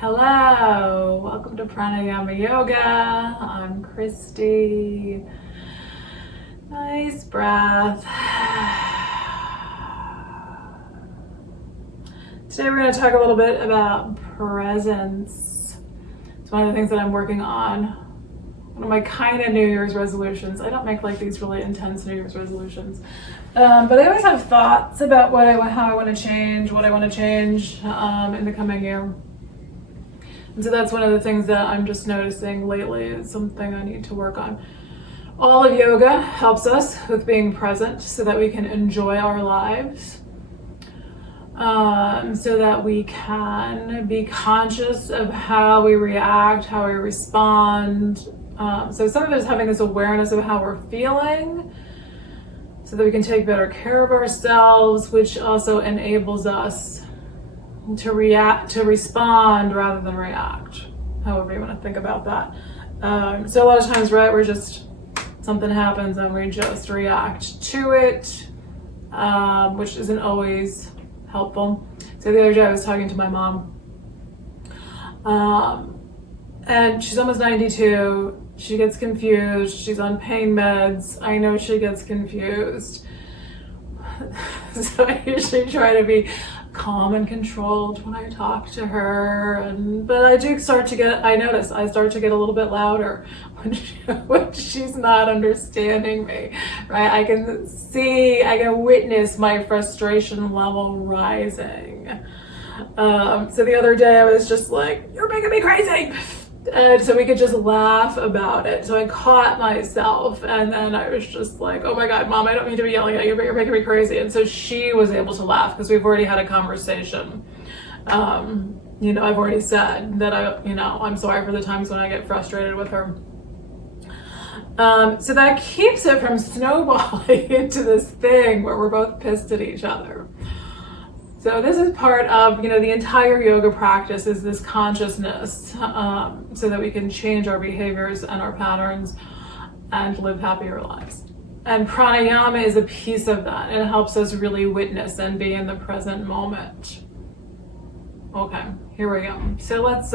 Hello, welcome to Pranayama Yoga. I'm Christy. Nice breath. Today we're going to talk a little bit about presence. It's one of the things that I'm working on. One of my kind of New Year's resolutions. I don't make like these really intense New Year's resolutions. But I always have thoughts about how I want to change, what I want to change in the coming year. And so that's one of the things that I'm just noticing lately. It's something I need to work on. All of yoga helps us with being present so that we can enjoy our lives. So that we can be conscious of how we react, how we respond. So some of it is having this awareness of how we're feeling so that we can take better care of ourselves, which also enables us to respond rather than react, however you want to think about that. So a lot of times, right, something happens and we just react to it, which isn't always helpful. So the other day I was talking to my mom, and she's almost 92. She gets confused. She's on pain meds. I know she gets confused. So I usually try to be calm and controlled when I talk to her, but I start to get a little bit louder when she's not understanding me, right? I can witness my frustration level rising. So the other day I was just like, "You're making me crazy." And so we could just laugh about it. So I caught myself, and then I was just like, "Oh my God, Mom, I don't mean to be yelling at you, but you're making me crazy." And so she was able to laugh because we've already had a conversation. I've already said that I'm sorry for the times when I get frustrated with her. So that keeps it from snowballing into this thing where we're both pissed at each other. So this is part of, the entire yoga practice is this consciousness, so that we can change our behaviors and our patterns and live happier lives. And pranayama is a piece of that. It helps us really witness and be in the present moment. Okay, here we go. So it's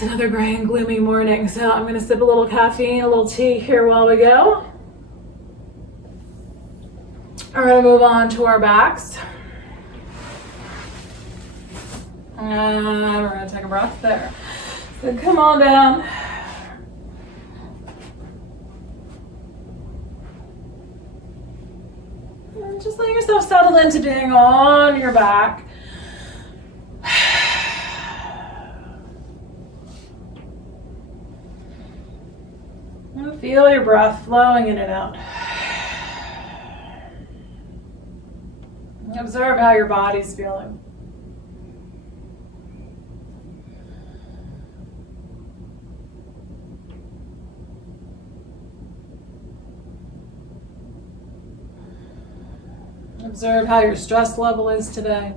another gray and gloomy morning. So I'm gonna sip a little caffeine, a little tea here while we go. We're going to move on to our backs. And we're going to take a breath there. So come on down. And just let yourself settle into being on your back. And feel your breath flowing in and out. Observe how your body's feeling. Observe how your stress level is today.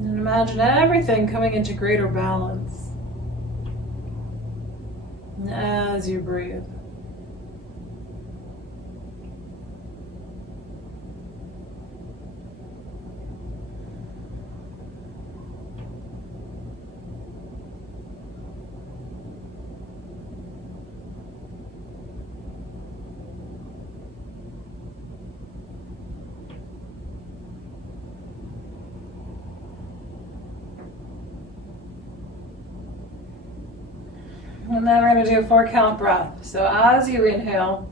Imagine everything coming into greater balance as you breathe. And then we're going to do a 4-count breath. So as you inhale,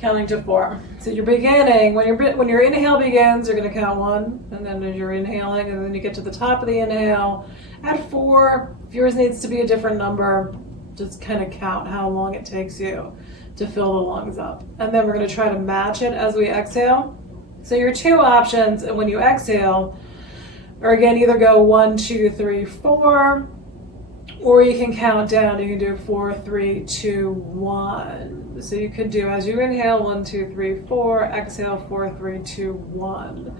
counting to 4. So you're beginning, when your inhale begins, you're going to count 1. And then as you're inhaling, and then you get to the top of the inhale, at 4. If yours needs to be a different number, just kind of count how long it takes you to fill the lungs up. And then we're going to try to match it as we exhale. So your 2 options when you exhale are, again, either go 1, 2, 3, 4. Or you can count down. You can do 4, 3, 2, 1. So you could do, as you inhale, 1, 2, 3, 4. Exhale, 4, 3, 2, 1.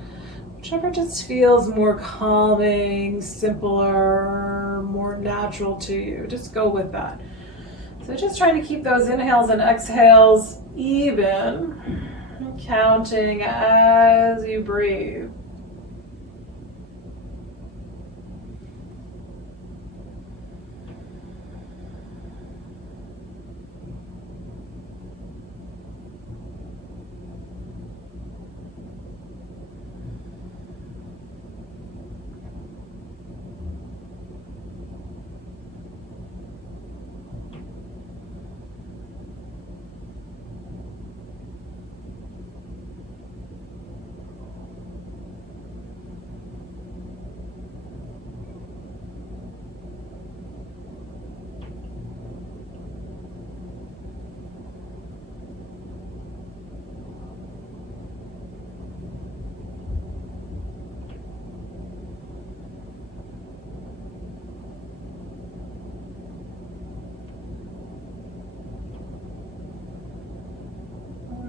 Whichever just feels more calming, simpler. or more natural to you. Just go with that. So just trying to keep those inhales and exhales even, counting as you breathe.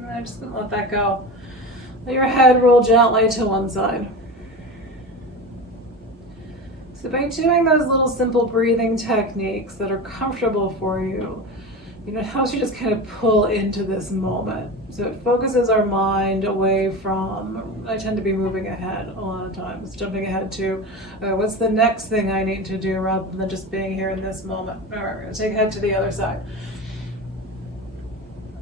I'm just going to let that go. Let your head roll gently to one side. So by doing those little simple breathing techniques that are comfortable for you, it helps you just kind of pull into this moment. So it focuses our mind away from, I tend to be moving ahead a lot of times, jumping ahead to what's the next thing I need to do rather than just being here in this moment. All right, we're going to take head to the other side.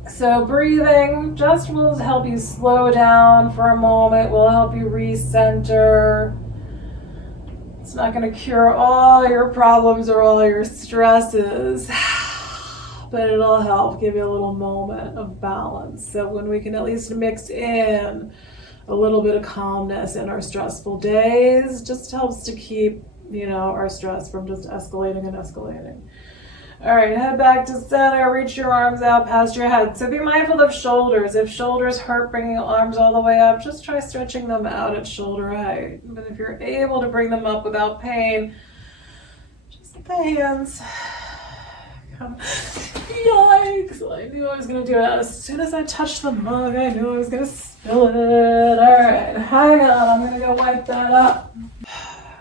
So breathing just will help you slow down for a moment, will help you recenter. It's not going to cure all your problems or all your stresses, but it'll help give you a little moment of balance. So when we can at least mix in a little bit of calmness in our stressful days, just helps to keep, our stress from just escalating and escalating. All right, head back to center, reach your arms out past your head. So be mindful of shoulders. If shoulders hurt, bringing arms all the way up, just try stretching them out at shoulder height. But if you're able to bring them up without pain, just let the hands come. Yikes, I knew I was going to do it. As soon as I touched the mug, I knew I was going to spill it. All right, hang on, I'm going to go wipe that up.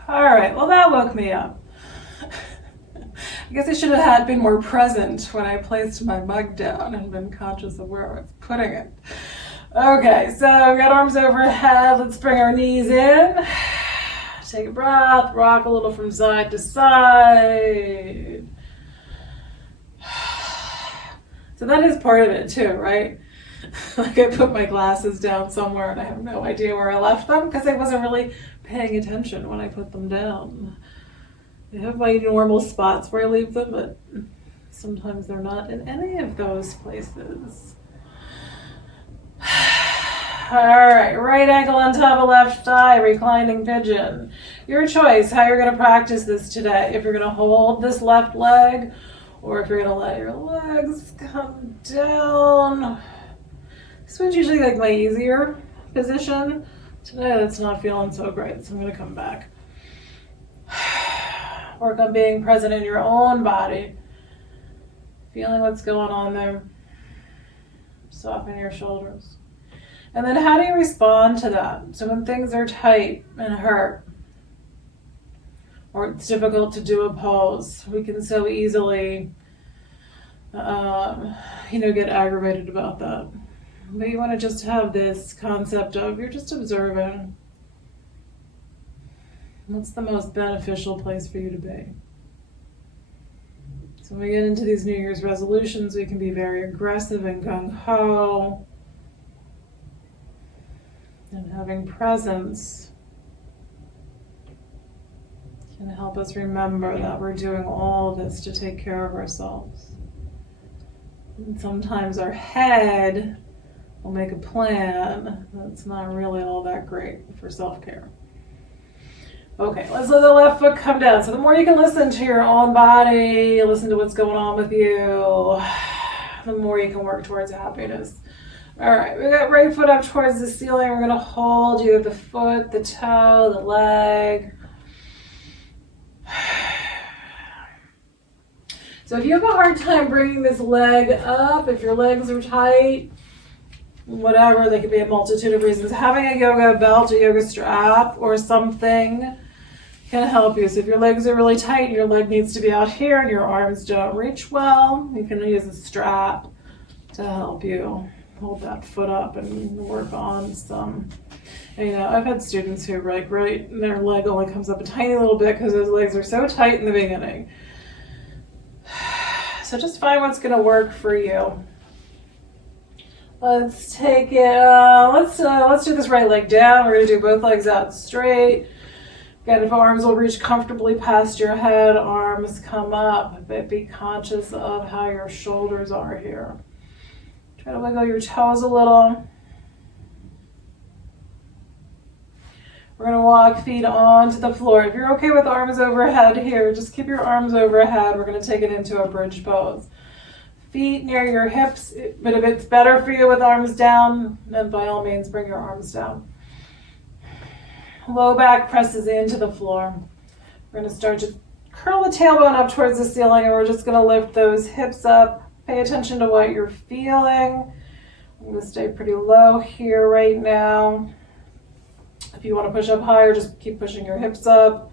All right, well that woke me up. I guess I should have been more present when I placed my mug down and been conscious of where I was putting it. Okay, so we've got arms overhead. Let's bring our knees in. Take a breath, rock a little from side to side. So that is part of it too, right? Like I put my glasses down somewhere and I have no idea where I left them because I wasn't really paying attention when I put them down. I have my normal spots where I leave them, but sometimes they're not in any of those places. All right, right ankle on top of left thigh, reclining pigeon. Your choice how you're going to practice this today. If you're going to hold this left leg, or if you're going to let your legs come down. This one's usually like my easier position. Today that's not feeling so great, so I'm going to come back. Work on being present in your own body. Feeling what's going on there. Soften your shoulders. And then how do you respond to that? So when things are tight and hurt, or it's difficult to do a pose, we can so easily, get aggravated about that. But you want to just have this concept of you're just observing. What's the most beneficial place for you to be? So when we get into these New Year's resolutions, we can be very aggressive and gung-ho. And having presence can help us remember that we're doing all this to take care of ourselves. And sometimes our head will make a plan that's not really all that great for self-care. Okay, let's let the left foot come down. So the more you can listen to your own body, listen to what's going on with you, the more you can work towards happiness. All right, we got right foot up towards the ceiling. We're gonna hold you the foot, the toe, the leg. So if you have a hard time bringing this leg up, if your legs are tight, whatever, there could be a multitude of reasons. Having a yoga belt, a yoga strap, or something can help you. So if your legs are really tight, your leg needs to be out here and your arms don't reach well, you can use a strap to help you hold that foot up and work on some. And, you know, I've had students who like their leg only comes up a tiny little bit because those legs are so tight in the beginning. So just find what's going to work for you. Let's take it. Let's do this right leg down. We're going to do both legs out straight. Again, if arms will reach comfortably past your head, arms come up, but be conscious of how your shoulders are here. Try to wiggle your toes a little. We're going to walk feet onto the floor. If you're okay with arms overhead here, just keep your arms overhead. We're going to take it into a bridge pose. Feet near your hips, but if it's better for you with arms down, then by all means bring your arms down. Low back presses into the floor. We're going to start to curl the tailbone up towards the ceiling, and we're just going to lift those hips up. Pay attention to what you're feeling. I'm going to stay pretty low here right now. If you want to push up higher, just keep pushing your hips up.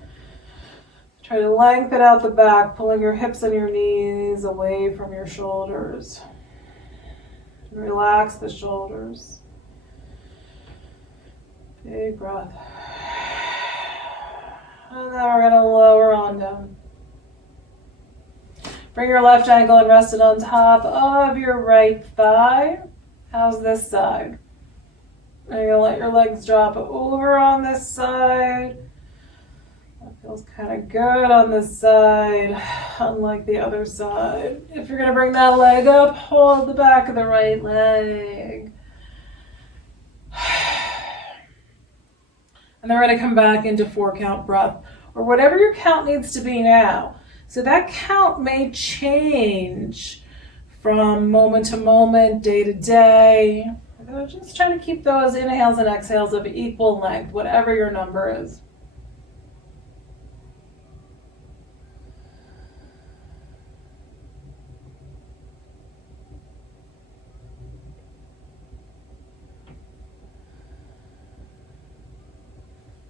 Try to lengthen out the back, pulling your hips and your knees away from your shoulders. Relax the shoulders. Big breath. And then we're going to lower on down. Bring your left ankle and rest it on top of your right thigh. How's this side? And you're going to let your legs drop over on this side. That feels kind of good on this side, unlike the other side. If you're going to bring that leg up, hold the back of the right leg. And then we're going to come back into 4-count breath, or whatever your count needs to be now. So that count may change from moment to moment, day to day. Just try to keep those inhales and exhales of equal length, whatever your number is.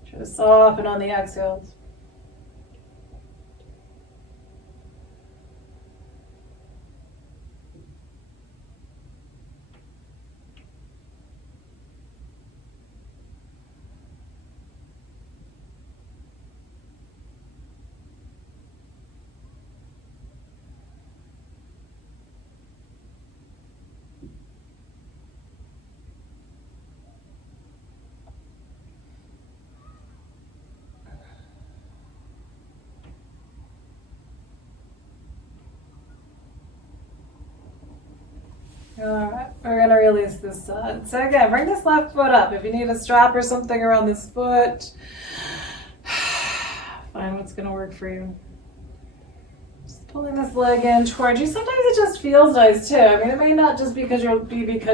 Try to soften on the exhales. Alright, we're going to release this side. So again, bring this left foot up. If you need a strap or something around this foot, find what's going to work for you. Just pulling this leg in towards you. Sometimes it just feels nice too. I mean, it may not just be because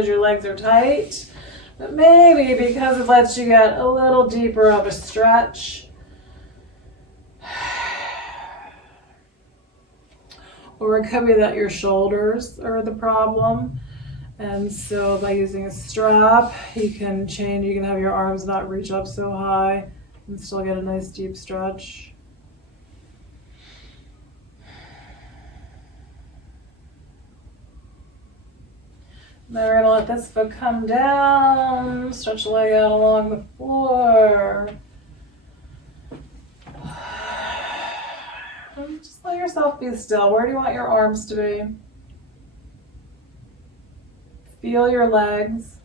your legs are tight, but maybe because it lets you get a little deeper of a stretch. Or it could be that your shoulders are the problem. And so by using a strap, you can have your arms not reach up so high and still get a nice deep stretch. Then we're going to let this foot come down, stretch the leg out along the floor. And just let yourself be still. Where do you want your arms to be? Feel your legs.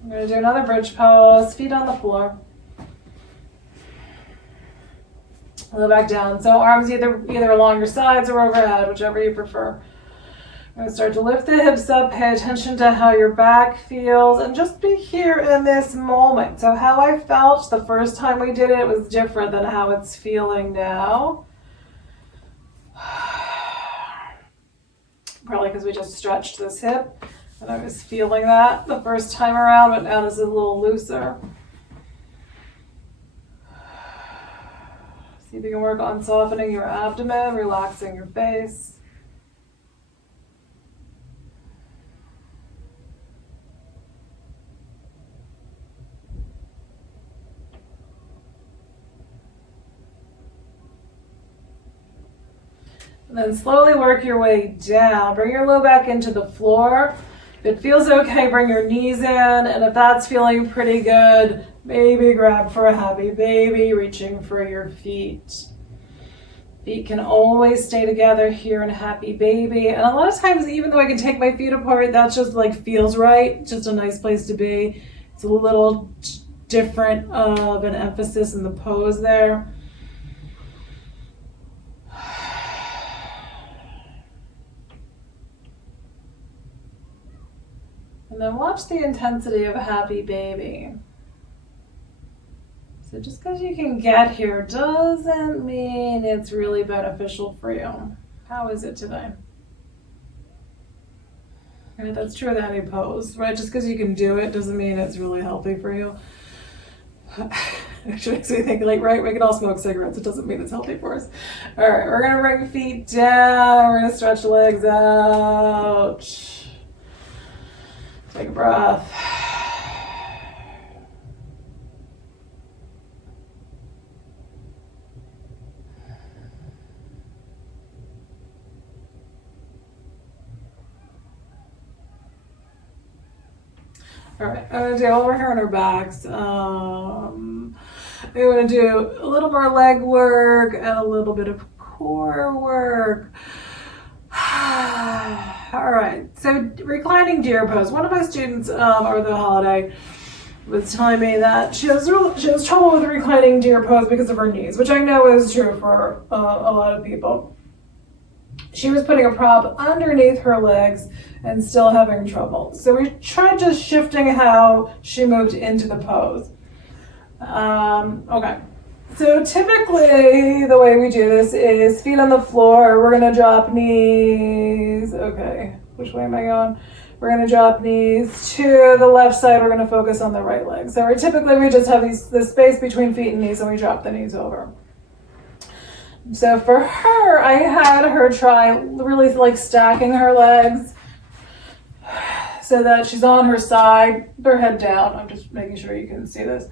I'm going to do another bridge pose, feet on the floor. Low back down. So arms either along your sides or overhead, whichever you prefer. I'm going to start to lift the hips up, pay attention to how your back feels, and just be here in this moment. So how I felt the first time we did it was different than how it's feeling now. Probably because we just stretched this hip, and I was feeling that the first time around, but now this is a little looser. See if you can work on softening your abdomen, relaxing your face. And then slowly work your way down. Bring your low back into the floor. If it feels okay, bring your knees in. And if that's feeling pretty good, maybe grab for a happy baby, reaching for your feet. Feet can always stay together here in a happy baby. And a lot of times, even though I can take my feet apart, that just like feels right. Just a nice place to be. It's a little different of an emphasis in the pose there. And then watch the intensity of a happy baby. So just because you can get here doesn't mean it's really beneficial for you. How is it today? Right, that's true with any pose, right? Just because you can do it doesn't mean it's really healthy for you. Actually makes me think, like, right, we can all smoke cigarettes. It doesn't mean it's healthy for us. All right, we're gonna bring feet down. We're gonna stretch legs out. Take a breath. All right, I'm gonna do over here on our backs. I'm gonna do a little more leg work and a little bit of core work. All right, so reclining deer pose. One of my students over the holiday was telling me that she has trouble with reclining deer pose because of her knees, which I know is true for a lot of people. She was putting a prop underneath her legs and still having trouble. So we tried just shifting how she moved into the pose. Okay. So typically the way we do this is feet on the floor. We're going to drop knees. Okay. Which way am I going? We're going to drop knees to the left side. We're going to focus on the right leg. So typically we just have this space between feet and knees and we drop the knees over. So for her, I had her try really like stacking her legs so that she's on her side, her head down. I'm just making sure you can see this.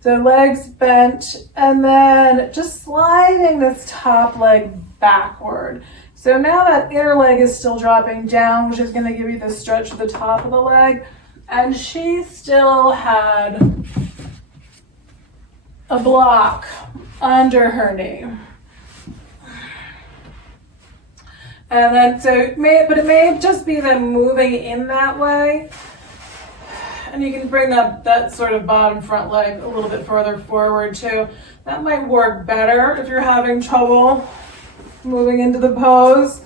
So legs bent, and then just sliding this top leg backward. So now that inner leg is still dropping down, which is going to give you the stretch at the top of the leg. And she still had a block under her knee. And then, it may just be them moving in that way. And you can bring that sort of bottom front leg a little bit further forward too. That might work better if you're having trouble moving into the pose.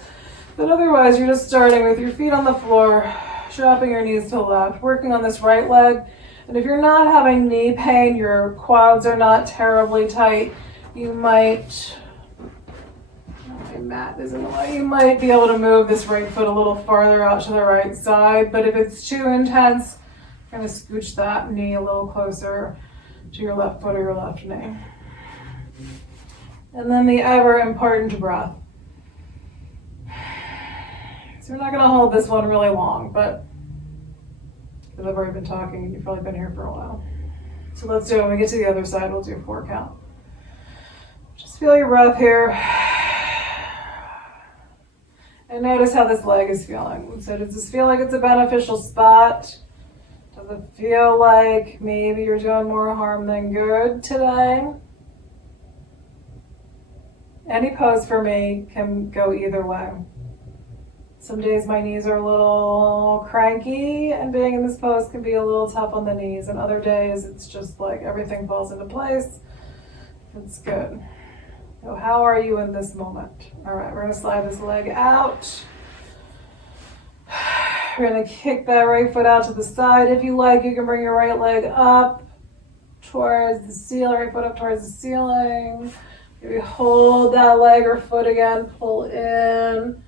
But otherwise, you're just starting with your feet on the floor, dropping your knees to the left, working on this right leg. And if you're not having knee pain, your quads are not terribly tight, you might... mat is in the way. You might be able to move this right foot a little farther out to the right side, but if it's too intense, kind of scooch that knee a little closer to your left foot or your left knee. And then the ever important breath. So we're not going to hold this one really long, but because I've already been talking and you've probably been here for a while. So let's do it. When we get to the other side, we'll do a 4 count. Just feel your breath here. And notice how this leg is feeling. So does this feel like it's a beneficial spot? Does it feel like maybe you're doing more harm than good today? Any pose for me can go either way. Some days my knees are a little cranky and being in this pose can be a little tough on the knees. And other days it's just like everything falls into place. It's good. So how are you in this moment? All right, we're going to slide this leg out. We're going to kick that right foot out to the side. If you like, you can bring your right leg up towards the ceiling, right foot up towards the ceiling. Maybe hold that leg or foot again, pull in.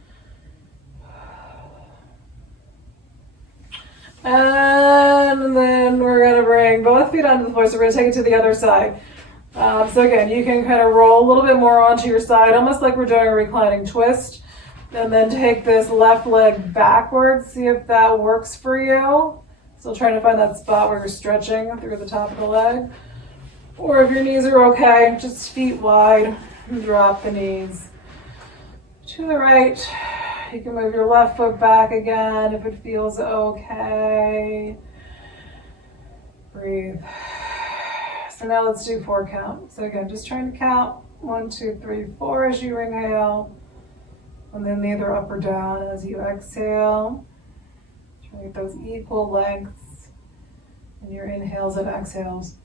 And then we're going to bring both feet onto the floor, so we're going to take it to the other side. So again, you can kind of roll a little bit more onto your side, almost like we're doing a reclining twist. And then take this left leg backwards. See if that works for you. Still trying to find that spot where you're stretching through the top of the leg. Or if your knees are okay, just feet wide. Drop the knees to the right. You can move your left foot back again if it feels okay. Breathe. So now let's do 4 count. So again, just trying to count 1, 2, 3, 4 as you inhale. And then neither up or down as you exhale. Try to get those equal lengths in your inhales and exhales.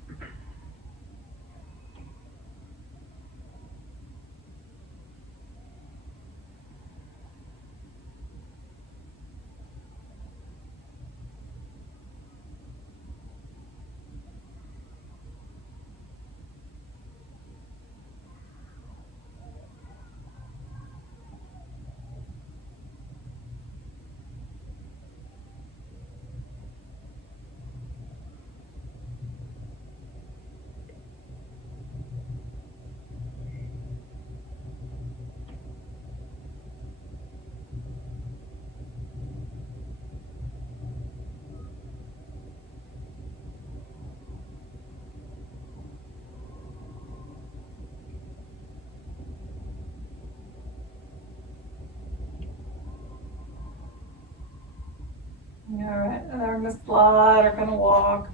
All right, and then we're gonna slide or kind of walk.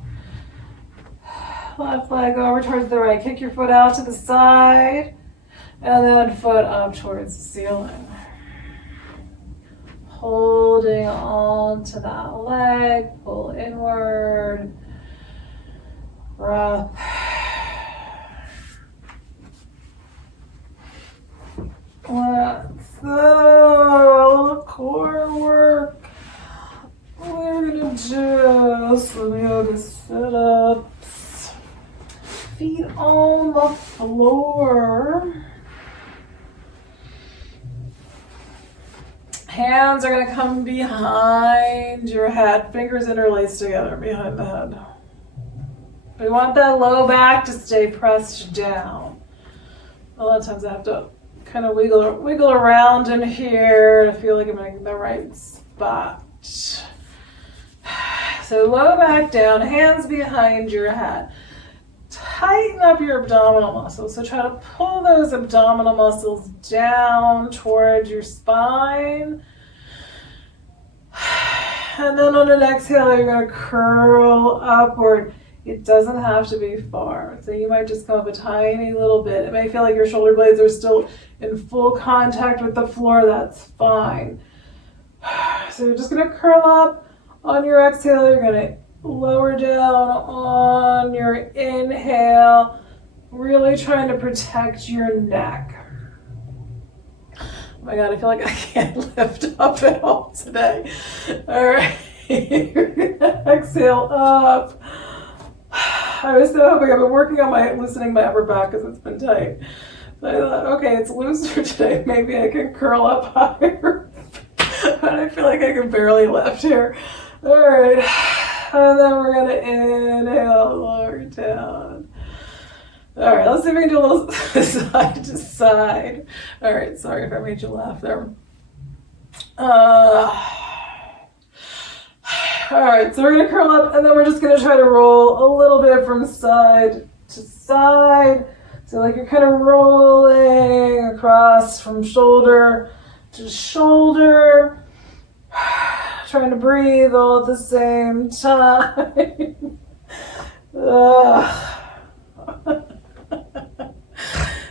Left leg over towards the right. Kick your foot out to the side, and then foot up towards the ceiling. Holding on to that leg, pull inward. Breath. Let's do a little core work. We're gonna do some yoga sit-ups. Feet on the floor. Hands are gonna come behind your head. Fingers interlaced together behind the head. We want that low back to stay pressed down. A lot of times I have to kind of wiggle around in here to feel like I'm in the right spot. So low back down, hands behind your head. Tighten up your abdominal muscles. So try to pull those abdominal muscles down towards your spine. And then on an exhale, you're going to curl upward. It doesn't have to be far. So you might just come up a tiny little bit. It may feel like your shoulder blades are still in full contact with the floor. That's fine. So you're just going to curl up. On your exhale, you're going to lower down on your inhale, really trying to protect your neck. Oh my God, I feel like I can't lift up at all today. All right, exhale up. I was so hoping, I've been working on loosening my upper back because it's been tight. So I thought, okay, it's loose for today. Maybe I can curl up higher. But I feel like I can barely lift here. All right, and then we're gonna inhale, lower down. All right, let's see if we can do a little side to side. All right, sorry if I made you laugh there. All right, so we're gonna curl up, and then we're just gonna try to roll a little bit from side to side. So like you're kind of rolling across from shoulder to shoulder. Trying to breathe all at the same time.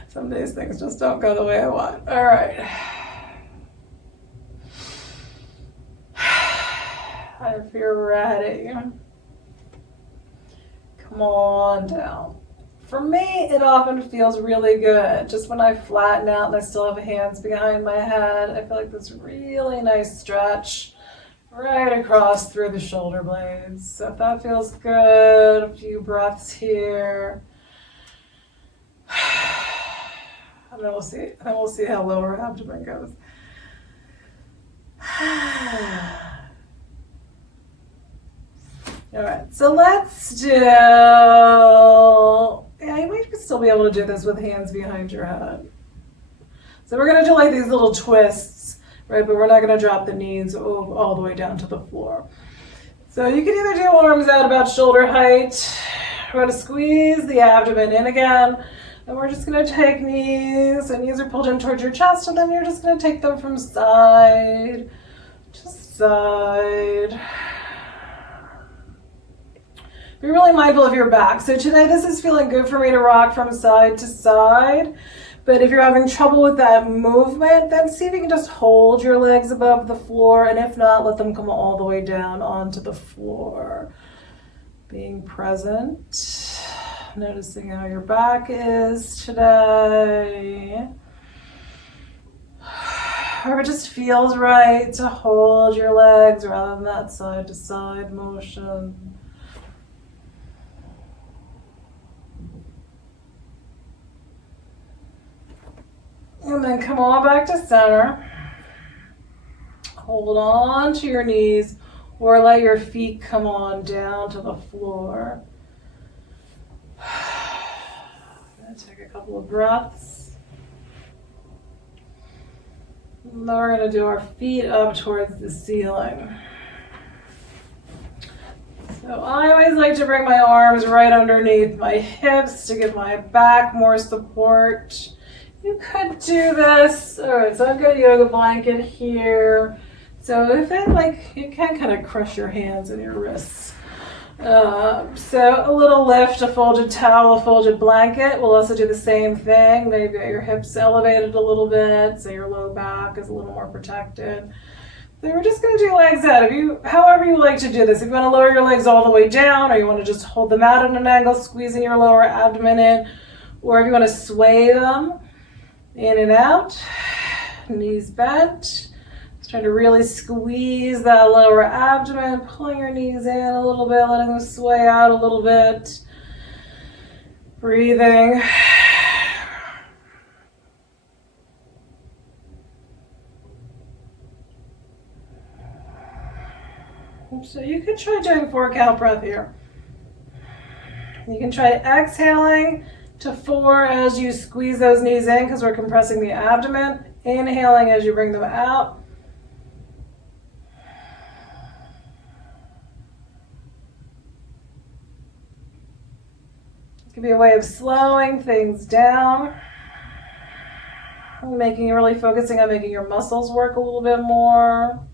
Some days things just don't go the way I want. All right. If you're ready, come on down. For me, it often feels really good. Just when I flatten out and I still have hands behind my head, I feel like this really nice stretch right across through the shoulder blades. So if that feels good, a few breaths here. And then we'll see how lower abdomen goes. All right, so let's do, you might just still be able to do this with hands behind your head. So we're going to do like these little twists, right? But we're not going to drop the knees all the way down to the floor. So you can either do arms out about shoulder height. We're going to squeeze the abdomen in again. And we're just going to take knees, and knees are pulled in towards your chest, and then you're just going to take them from side to side. Be really mindful of your back. So today this is feeling good for me to rock from side to side. But if you're having trouble with that movement, then see if you can just hold your legs above the floor. And if not, let them come all the way down onto the floor. Being present. Noticing how your back is today. Or it just feels right to hold your legs rather than that side to side motion. And then come on back to center. Hold on to your knees or let your feet come on down to the floor. I'm going to take a couple of breaths. And then we're going to do our feet up towards the ceiling. So I always like to bring my arms right underneath my hips to give my back more support. You could do this. All right, so I've got a yoga blanket here. So if it you can kind of crush your hands and your wrists. So a little lift, a folded towel, a folded blanket. We'll also do the same thing. Maybe get your hips elevated a little bit, so your low back is a little more protected. Then we're just going to do legs out. However you like to do this. If you want to lower your legs all the way down, or you want to just hold them out at an angle, squeezing your lower abdomen in, or if you want to sway them in and out, knees bent. Just trying to really squeeze that lower abdomen, pulling your knees in a little bit, letting them sway out a little bit. Breathing. So you could try doing 4-count breath here. You can try exhaling to 4 as you squeeze those knees in because we're compressing the abdomen. Inhaling as you bring them out. It can be a way of slowing things down. Really focusing on making your muscles work a little bit more.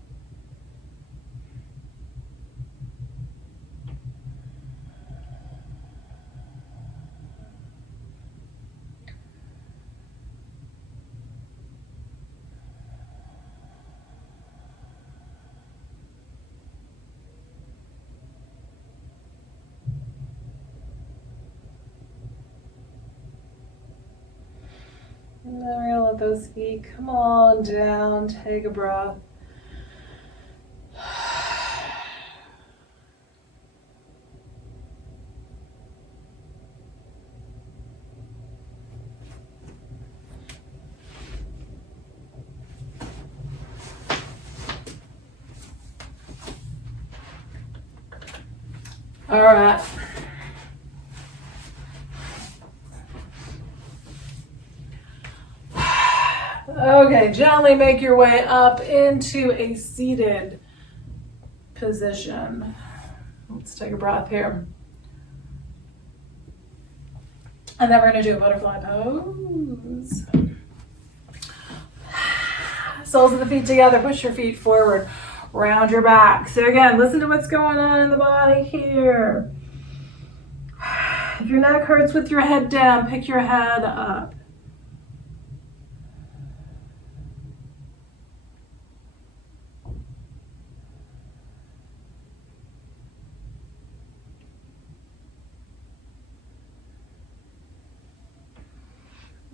And then we're going to let those feet come on down. Take a breath. All right. Okay, gently make your way up into a seated position. Let's take a breath here. And then we're going to do a butterfly pose. Soles of the feet together, push your feet forward, round your back. So again, listen to what's going on in the body here. If your neck hurts with your head down, pick your head up.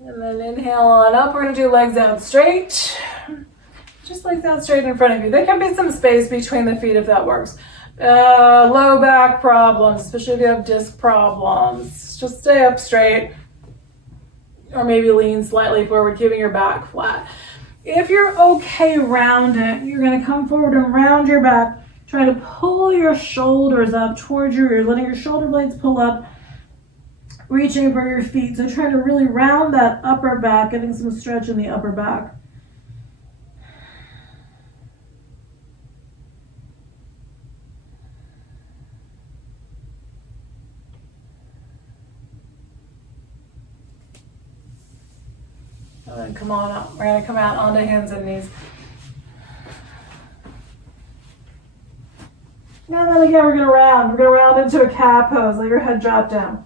And then inhale on up. We're going to do legs out straight. Just legs out straight in front of you. There can be some space between the feet if that works. Low back problems, especially if you have disc problems. Just stay up straight. Or maybe lean slightly forward, keeping your back flat. If you're okay rounding, you're going to come forward and round your back. Try to pull your shoulders up towards your ears, letting your shoulder blades pull up. reaching for your feet. So trying to really round that upper back, getting some stretch in the upper back. And then come on up. We're going to come out onto hands and knees. And then again, we're going to round. We're going to round into a cat pose. Let your head drop down.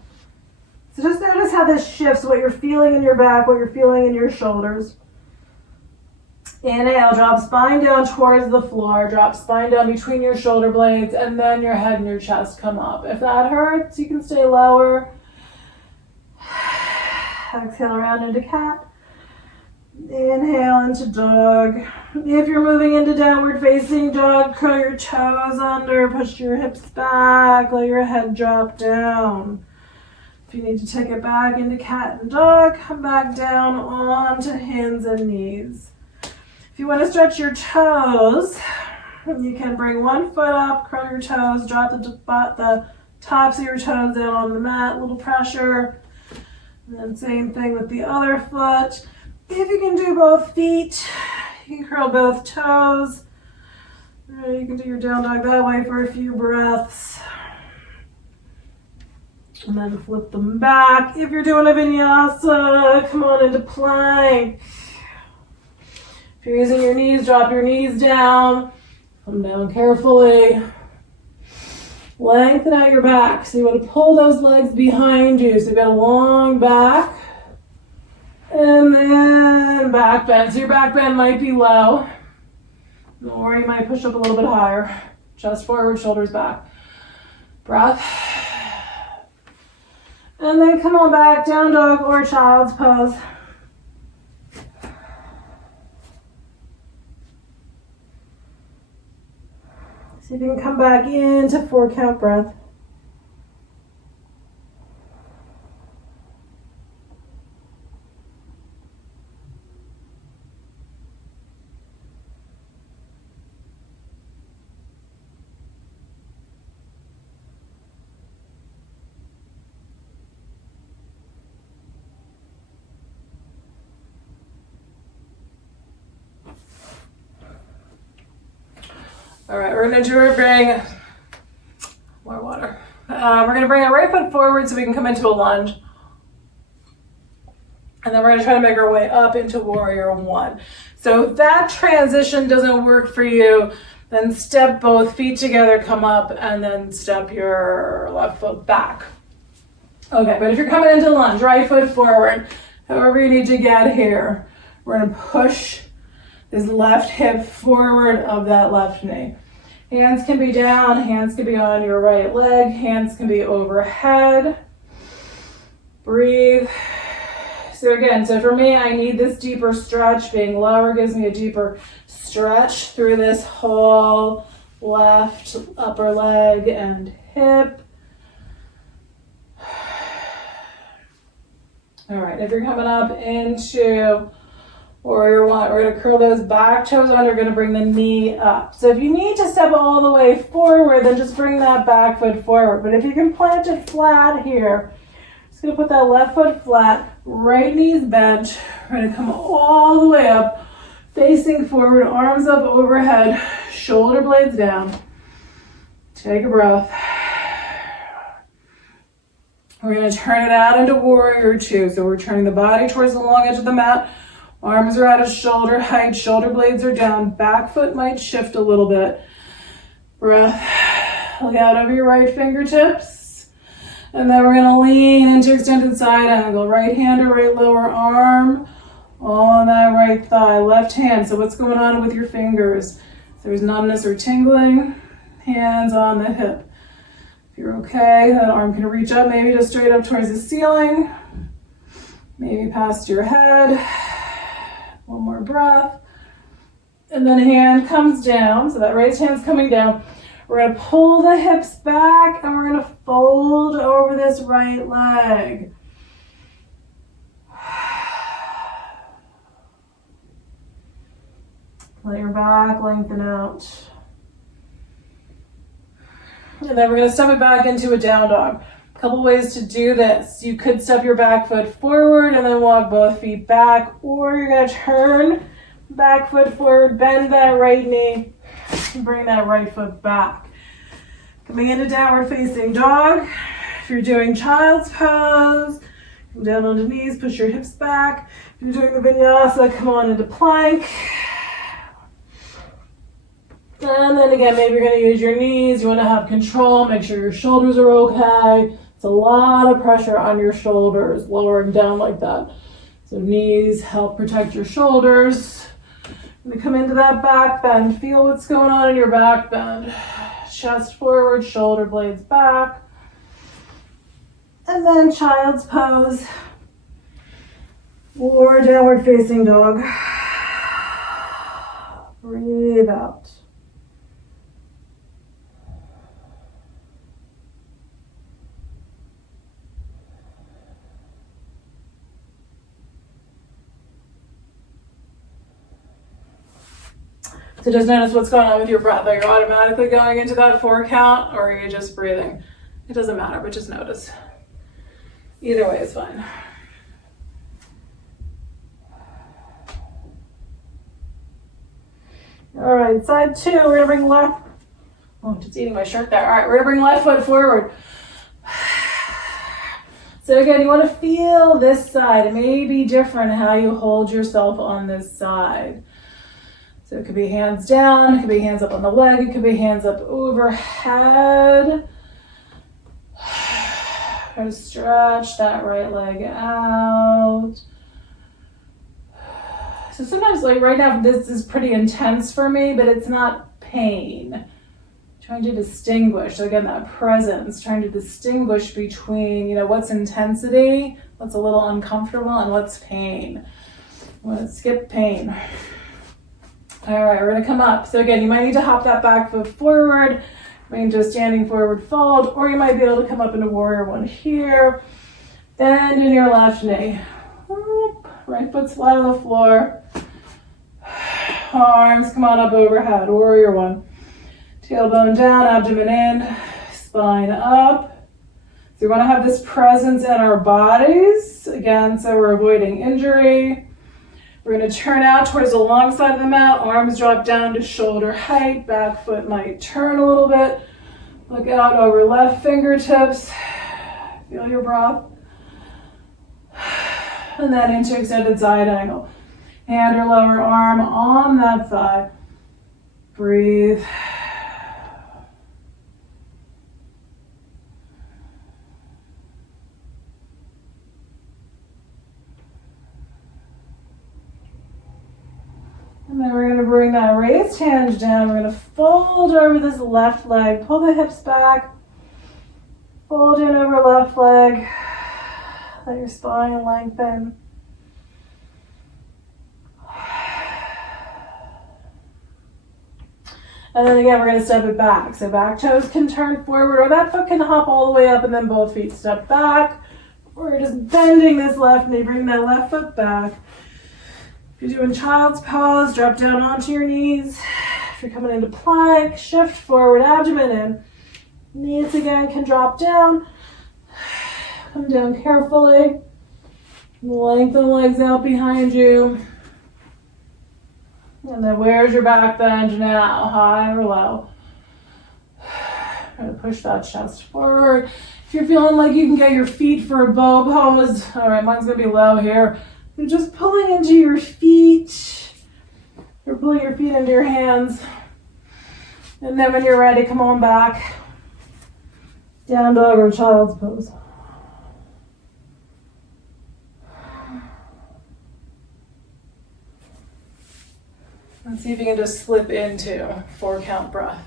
So just notice how this shifts, what you're feeling in your back, what you're feeling in your shoulders. Inhale, drop spine down towards the floor. Drop spine down between your shoulder blades, and then your head and your chest come up. If that hurts, you can stay lower. Exhale around into cat. Inhale into dog. If you're moving into downward facing dog, curl your toes under, push your hips back, let your head drop down. If you need to take it back into cat and dog, come back down onto hands and knees. If you want to stretch your toes, you can bring one foot up, curl your toes, drop the tops of your toes down on the mat, a little pressure. And then same thing with the other foot. If you can do both feet, you can curl both toes. You can do your down dog that way for a few breaths. And then flip them back. If you're doing a vinyasa, come on into plank. If you're using your knees, drop your knees down. Come down carefully. Lengthen out your back. So you want to pull those legs behind you. So you've got a long back. And then back bend. So your back bend might be low, or you might push up a little bit higher. Chest forward, shoulders back. Breath. And then come on back, down dog or child's pose. See if you can come back into 4 count breath. All right, we're going to bring more water. We're going to bring our right foot forward so we can come into a lunge. And then we're going to try to make our way up into warrior one. So if that transition doesn't work for you, then step both feet together, come up, and then step your left foot back. Okay, but if you're coming into lunge, right foot forward, however you need to get here, we're going to push this left hip forward of that left knee. Hands can be down, hands can be on your right leg, hands can be overhead. Breathe. So again, so for me, I need this deeper stretch. Being lower gives me a deeper stretch through this whole left upper leg and hip. All right, if you're coming up into warrior one, we're going to curl those back toes under, going to bring the knee up. So if you need to step all the way forward, then just bring that back foot forward. But if you can plant it flat here, just going to put that left foot flat, right knee's bent. We're going to come all the way up, facing forward, arms up overhead, shoulder blades down. Take a breath. We're going to turn it out into warrior two. So we're turning the body towards the long edge of the mat. Arms are at a shoulder height, shoulder blades are down, back foot might shift a little bit. Breath. Look out over your right fingertips. And then we're going to lean into extended side angle. Right hand or right lower arm on that right thigh. Left hand. So what's going on with your fingers? If there's numbness or tingling, hands on the hip. If you're okay, that arm can reach up, maybe just straight up towards the ceiling. Maybe past your head. One more breath. And then hand comes down. So that raised hand's coming down. We're going to pull the hips back and we're going to fold over this right leg. Let your back lengthen out. And then we're going to step it back into a down dog. A couple ways to do this. You could step your back foot forward and then walk both feet back, or you're going to turn back foot forward, bend that right knee, and bring that right foot back. Coming into downward facing dog. If you're doing child's pose, come down on the knees, push your hips back. If you're doing the vinyasa, come on into plank. And then again, maybe you're going to use your knees. You want to have control, make sure your shoulders are okay. It's a lot of pressure on your shoulders, lowering down like that. So knees help protect your shoulders. I'm going to come into that back bend. Feel what's going on in your back bend. Chest forward, shoulder blades back. And then child's pose or downward facing dog. Breathe out. So just notice what's going on with your breath. Are you automatically going into that 4 count, or are you just breathing? It doesn't matter, but just notice. Either way is fine. All right, side 2, we're gonna bring left. Oh, just eating my shirt there. All right, we're gonna bring left foot forward. So again, you wanna feel this side. It may be different how you hold yourself on this side. So it could be hands down, it could be hands up on the leg, it could be hands up overhead. Try to stretch that right leg out. So sometimes, like right now, this is pretty intense for me, but it's not pain. Trying to distinguish, so again, that presence, trying to distinguish between, what's intensity, what's a little uncomfortable, and what's pain. I'm gonna skip pain. All right, we're gonna come up. So again, you might need to hop that back foot forward, bring to a standing forward fold, or you might be able to come up into warrior 1 here. Bend in your left knee. Right foot's flat on the floor. Arms come on up overhead, warrior 1. Tailbone down, abdomen in, spine up. So we wanna have this presence in our bodies. Again, so we're avoiding injury. We're going to turn out towards the long side of the mat. Arms drop down to shoulder height. Back foot might turn a little bit. Look out over left fingertips. Feel your breath. And then into extended side angle. Hand or lower arm on that thigh. Breathe. And then we're going to bring that raised hand down. We're going to fold over this left leg. Pull the hips back. Fold in over left leg. Let your spine lengthen. And then again, we're going to step it back. So back toes can turn forward, or that foot can hop all the way up and then both feet step back. We're just bending this left knee, bring that left foot back. If you're doing child's pose, drop down onto your knees. If you're coming into plank, shift forward, abdomen in. Knees again can drop down. Come down carefully. Lengthen legs out behind you. And then where's your back bend now? High or low? Try to push that chest forward. If you're feeling like you can get your feet for a bow pose, all right, mine's gonna be low here. You're just pulling into your feet. You're pulling your feet into your hands. And then when you're ready, come on back. Down dog or child's pose. And see if you can just slip into 4 count breath.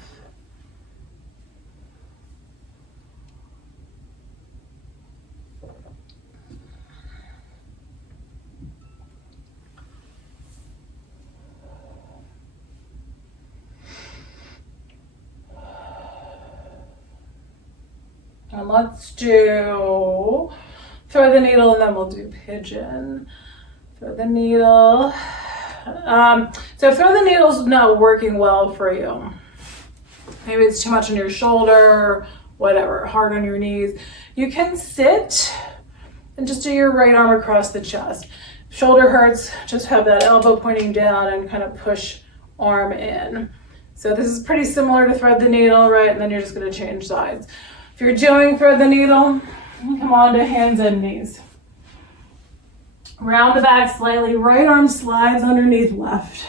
And let's do throw the needle, and then we'll do pigeon. Throw the needle. So if throw the needle's not working well for you, maybe it's too much on your shoulder, whatever, hard on your knees. You can sit and just do your right arm across the chest. Shoulder hurts, just have that elbow pointing down and kind of push arm in. So this is pretty similar to thread the needle, right? And then you're just going to change sides. If you're doing thread the needle, come on to hands and knees. Round the back slightly, right arm slides underneath left.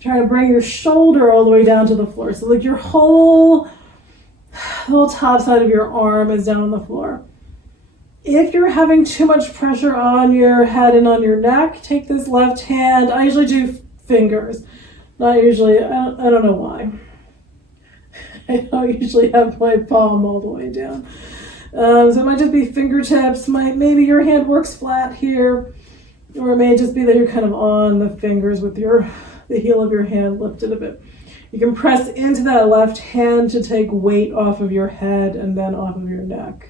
Try to bring your shoulder all the way down to the floor. So like your whole top side of your arm is down on the floor. If you're having too much pressure on your head and on your neck, take this left hand. I usually do fingers. Not usually, I don't know why. I don't usually have my palm all the way down. So it might just be fingertips. Maybe your hand works flat here. Or it may just be that you're kind of on the fingers with the heel of your hand lifted a bit. You can press into that left hand to take weight off of your head and then off of your neck.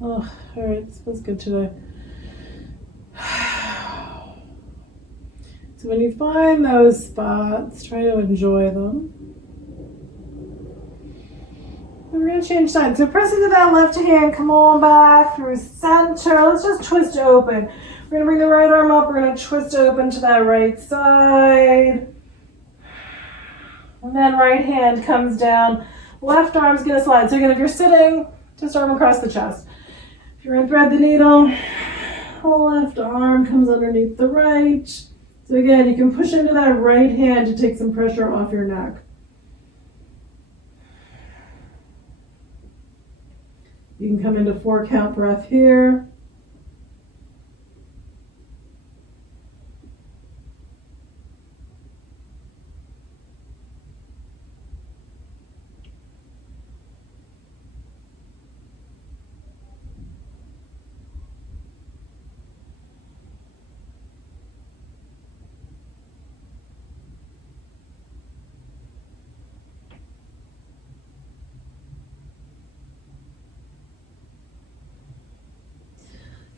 All right, this feels good today. So when you find those spots, try to enjoy them. And we're going to change sides. So press into that left hand, come on back through center. Let's just twist open. We're going to bring the right arm up. We're going to twist open to that right side. And then right hand comes down. Left arm's going to slide. So again, if you're sitting, just arm across the chest. If you're in thread the needle, the left arm comes underneath the right. So again, you can push into that right hand to take some pressure off your neck. You can come into 4 count breath here.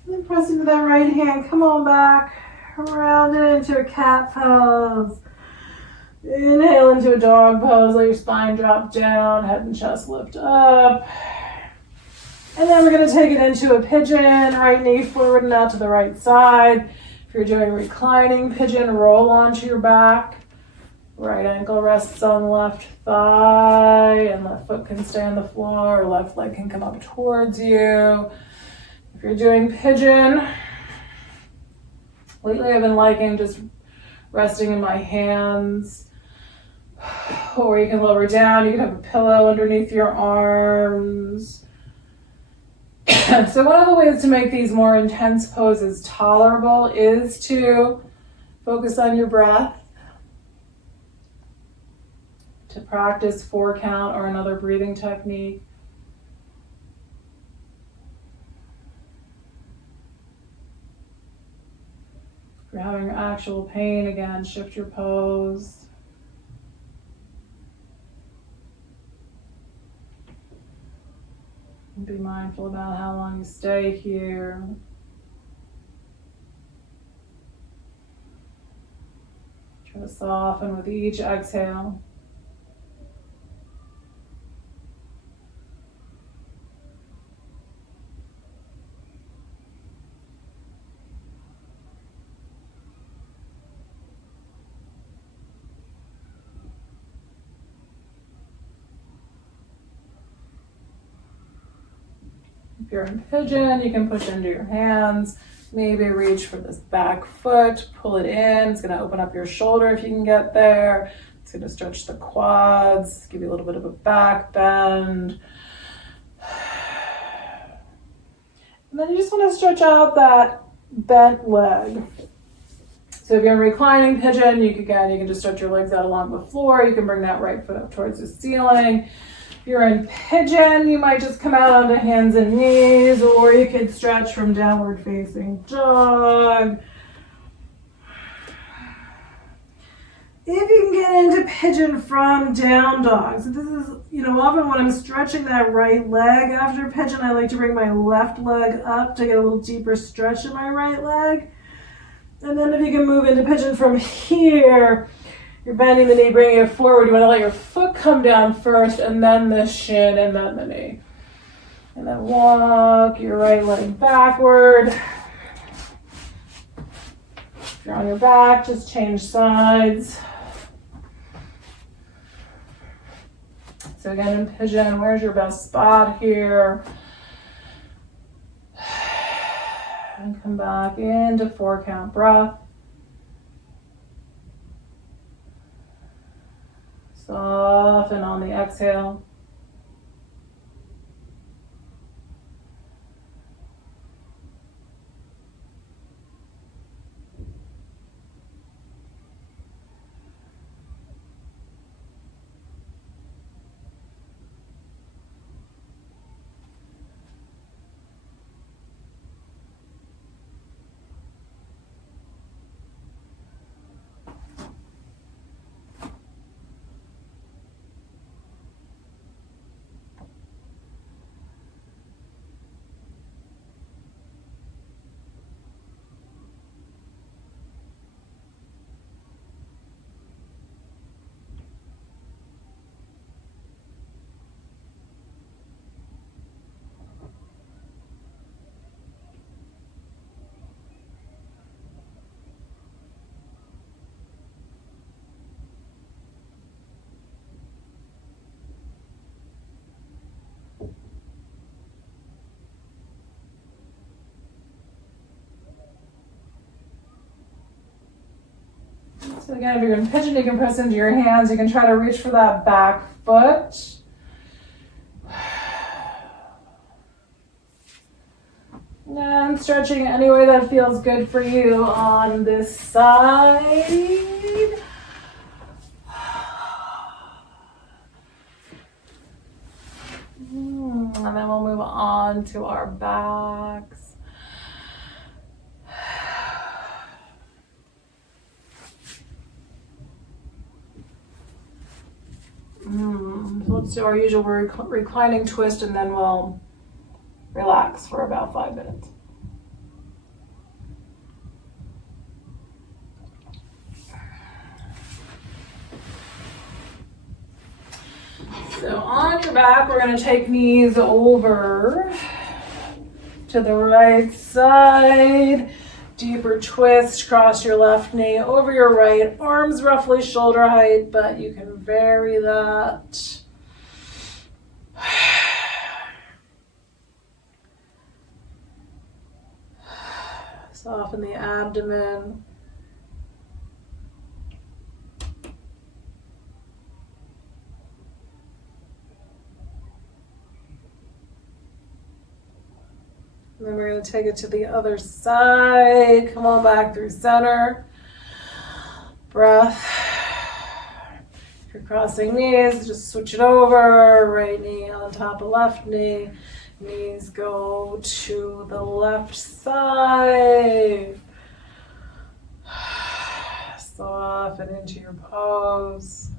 And then press into that right hand, come on back, round it into a cat pose. Inhale into a dog pose, let your spine drop down, head and chest lift up. And then we're going to take it into a pigeon, right knee forward and out to the right side. If you're doing reclining pigeon, roll onto your back. Right ankle rests on left thigh, and left foot can stay on the floor, or left leg can come up towards you. If you're doing pigeon, lately I've been liking just resting in my hands, or you can lower down, you can have a pillow underneath your arms. So one of the ways to make these more intense poses tolerable is to focus on your breath, to practice 4 count or another breathing technique. If you're having actual pain, again, shift your pose. Be mindful about how long you stay here. Try to soften with each exhale. If you're in pigeon, you can push into your hands, maybe reach for this back foot, pull it in. It's going to open up your shoulder if you can get there. It's going to stretch the quads, give you a little bit of a back bend. And then you just want to stretch out that bent leg. So if you're in reclining pigeon, you can just stretch your legs out along the floor. You can bring that right foot up towards the ceiling. If you're in pigeon, you might just come out onto hands and knees, or you could stretch from downward facing dog. If you can get into pigeon from down dog. So this is, often when I'm stretching that right leg after pigeon, I like to bring my left leg up to get a little deeper stretch in my right leg. And then if you can move into pigeon from here, you're bending the knee, bringing it forward. You want to let your foot come down first, and then the shin, and then the knee. And then walk your right leg backward. If you're on your back, just change sides. So again, in pigeon, where's your best spot here? And come back into 4 count breath. Soften on the exhale. So again, if you're in pigeon, you can press into your hands. You can try to reach for that back foot. And stretching any way that feels good for you on this side. And then we'll move on to our backs. Let's do our usual reclining twist, and then we'll relax for about 5 minutes. So on your back, we're going to take knees over to the right side. Deeper twist, cross your left knee over your right. Arms roughly shoulder height, but you can vary that. Soften the abdomen. And then we're going to take it to the other side. Come on back through center. Breath. If you're crossing knees, just switch it over. Right knee on top of left knee. Knees go to the left side. Soften into your pose.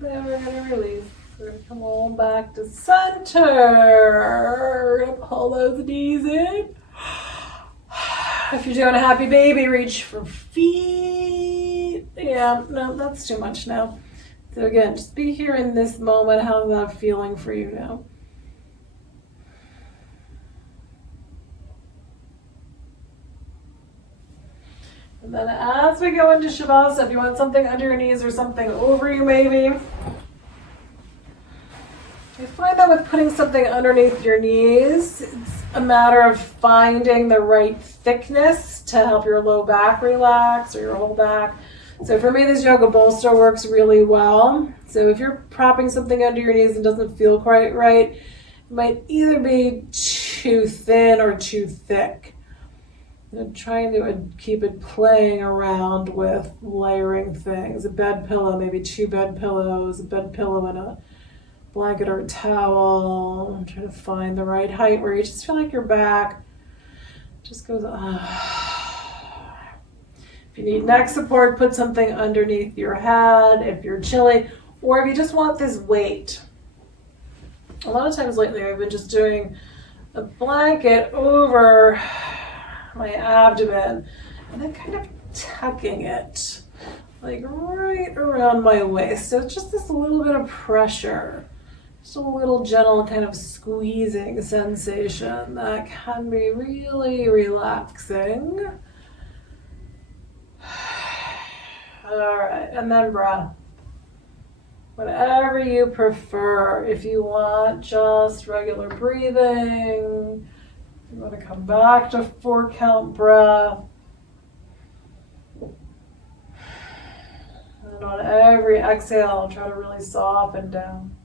Then we're going to release. We're going to come on back to center. We're going to pull those knees in. If you're doing a happy baby, reach for feet. Yeah, no, that's too much now. So again, just be here in this moment. How's that feeling for you now? And then as we go into Shavasana, if you want something under your knees or something over you maybe, I find that with putting something underneath your knees, it's a matter of finding the right thickness to help your low back relax or your whole back. So for me, this yoga bolster works really well. So if you're propping something under your knees and doesn't feel quite right, it might either be too thin or too thick. Trying to keep it playing around with layering things. A bed pillow, maybe 2 bed pillows, a bed pillow and a blanket or a towel. I'm trying to find the right height where you just feel like your back just goes, If you need neck support, put something underneath your head if you're chilly, or if you just want this weight. A lot of times lately I've been just doing a blanket over my abdomen and then kind of tucking it like right around my waist. So it's just this little bit of pressure, just a little gentle kind of squeezing sensation that can be really relaxing. All right, and then breath. Whatever you prefer. If you want just regular breathing, you want to come back to 4 count breath. And on every exhale, try to really soften down.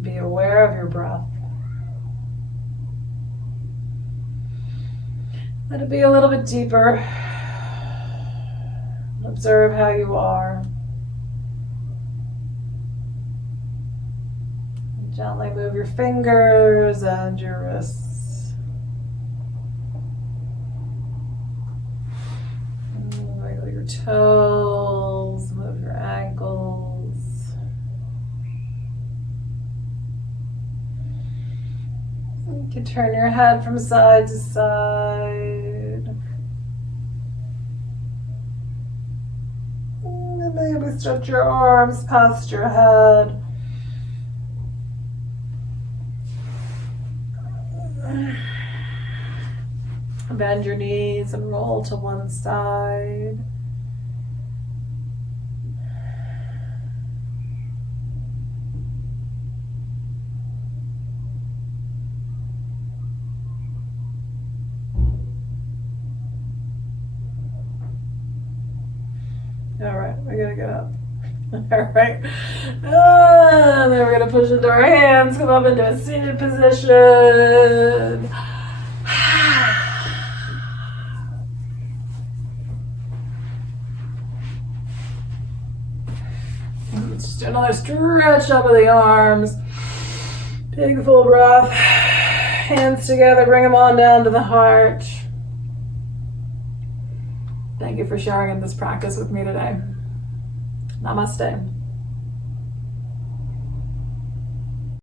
And be aware of your breath. Let it be a little bit deeper. Observe how you are. Gently move your fingers and your wrists. Wiggle your toes, move your ankles. You can turn your head from side to side. And maybe stretch your arms past your head. Bend your knees and roll to one side. All right, we gotta get up. All right. And then we're gonna push into our hands, come up into a seated position. Just do another stretch up of the arms. Take a full breath. Hands together, bring them on down to the heart. Thank you for sharing in this practice with me today. Namaste.